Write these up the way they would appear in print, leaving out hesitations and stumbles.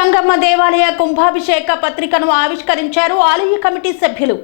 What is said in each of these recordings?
ఊర్గంగమ్మ దేవాలయ కుంభాభిషేక పత్రికను ఆవిష్కరించారు ఆలయ కమిటీ సభ్యులు.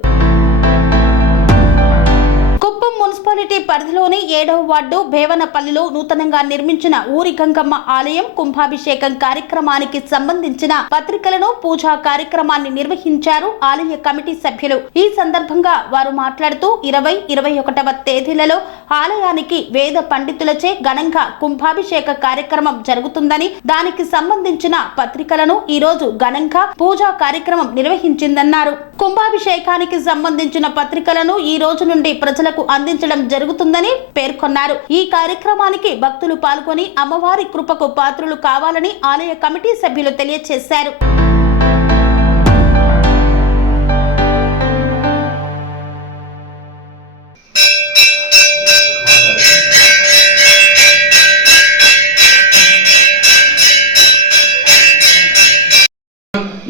కుప్పం మున్సిపాలిటీ పరిధిలోని 7వ వార్డు భేవనపల్లిలో నూతనంగా నిర్మించిన ఊరి గంగమ్మ ఆలయం కుంభాభిషేకం కార్యక్రమానికి సంబంధించిన పత్రికలను పూజా కార్యక్రమాన్ని నిర్వహించారు ఆలయ కమిటీ సభ్యులు. ఈ సందర్భంగా వారు మాట్లాడుతూ 20-21వ తేదీలలో ఆలయానికి వేద పండితులచే ఘనంగా కుంభాభిషేక కార్యక్రమం జరుగుతుందని, దానికి సంబంధించిన పత్రికలను ఈ రోజు ఘనంగా పూజా కార్యక్రమం నిర్వహించిందన్నారు. కుంభాభిషేకానికి సంబంధించిన పత్రికలను ఈ రోజు నుండి ప్రజలకు అందించడం జరుగుతుందని పేర్కొన్నారు. ఈ కార్యక్రమానికి భక్తులు పాల్గొని అమ్మవారి కృపకు పాత్రులు కావాలని ఆలయ కమిటీ సభ్యులు తెలియజేశారు.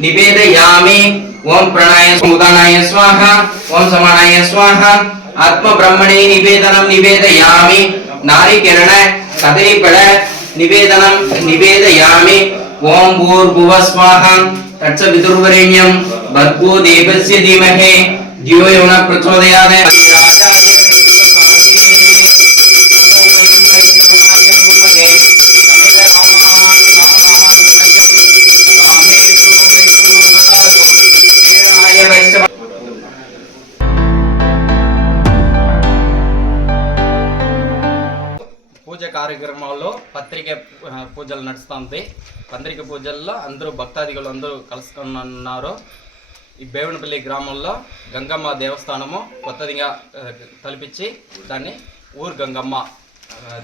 निवेदयामि ओम प्राणाय समुदानाय स्वाहा ओम समानाय स्वाहा आत्म ब्रह्मणे निवेदनम निवेदयामि नारिकेरण कदलीफल निवेदनम निवेदयामि ओम भूर्भुवः स्वाहा तत्सवितुर्वरेण्यं भर्गो देवस्य धीमहि धियो यो न प्रचोदयात् పూజ కార్యక్రమాల్లో పత్రిక పూజలు నడుస్తుంది. పత్రిక పూజల్లో అందరూ భక్తాదిగులు అందరూ కలుసుకున్నారు. ఈ బేవనపల్లి గ్రామంలో గంగమ్మ దేవస్థానము కొత్తదిగా తలపించి దాన్ని ఊరు గంగమ్మ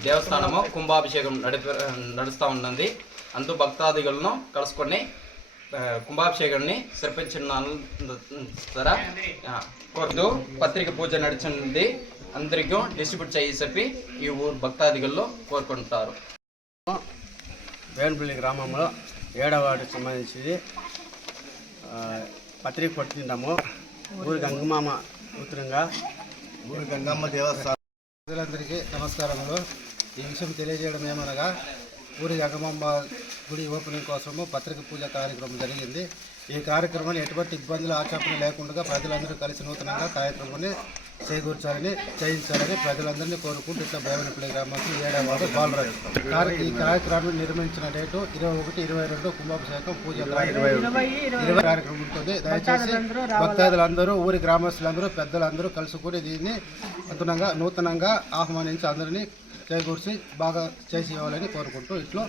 దేవస్థానము కుంభాభిషేకం నడుస్తూ ఉన్నది. అందరూ భక్తాదిగులను కలుసుకొని కుంభాభిషేకాన్ని జరిపించిన కొద్దు పత్రిక పూజ నడిచింది. అందరికీ డిస్ట్రిబ్యూట్ చేసి చెప్పి ఈ ఊరు భక్తాదిగుల్లో కోరుకుంటారు. బేవనపల్లి గ్రామంలో 7వ వార్డుకు సంబంధించి పత్రిక పట్టినాము. ఊరి గంగమ్మ ఉత్తరంగా ఊరి గంగమ్మ దేవస్థానం ప్రజలందరికీ నమస్కారములు. ఈ విషయం తెలియజేయడం ఏమనగా ఊరి గంగమ్మ గుడి ఓపెనింగ్ కోసము పత్రిక పూజ కార్యక్రమం జరిగింది. ఈ కార్యక్రమాన్ని ఎటువంటి ఇబ్బందులు ఆచరణ లేకుండా ప్రజలందరూ కలిసి నూతనంగా కార్యక్రమాన్ని చేయించాలని ప్రజలందరినీ కోరుకుంటూ ఇట్లా బేవనపల్లి గ్రామానికి 7వ వార్డు బాలరాజు ఈ కార్యక్రమాన్ని నిర్మించిన డేటు 21-22 కుంభాభిషేకం పూజ 20 కార్యక్రమం ఉంటుంది. దయచేసి భక్తాదులందరూ ఊరి గ్రామస్తులందరూ పెద్దలందరూ కలుసుకుని దీన్ని నూతనంగా ఆహ్వానించి అందరినీ చేకూర్చి బాగా చేసి ఇవ్వాలని కోరుకుంటూ ఇట్లా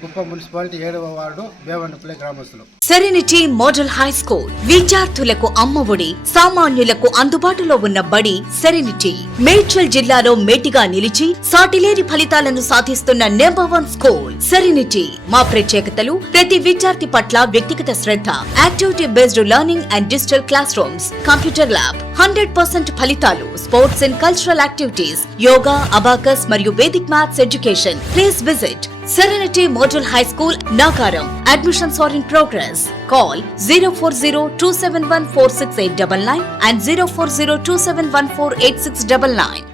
కుప్పం మున్సిపాలిటీ 7వ వార్డు బేవనపల్లి గ్రామస్తులు. సెరెనిటీ మోడల్ హై స్కూల్ విద్యార్థులకు అమ్మఒడి, సామాన్యులకు అందుబాటులో ఉన్న బడి సెరెనిటీ. మేడ్చల్ జిల్లాలో మేటిగా నిలిచి సాటిలేని ఫలితాలను సాధిస్తున్న నంబర్ 1 స్కూల్ సెరెనిటీ. మా ప్రత్యేకతలు ప్రతి విద్యార్థి పట్ల వ్యక్తిగత శ్రద్ధ, activity based learning and digital classrooms, computer lab, 100% ఫలితాలు, sports and cultural activities, yoga, abacus మరియు Vedic Maths education. Please visit Serenity Model High School, Nagaram. Admissions are in progress. Call 040-271-46899 and 040-271-48699.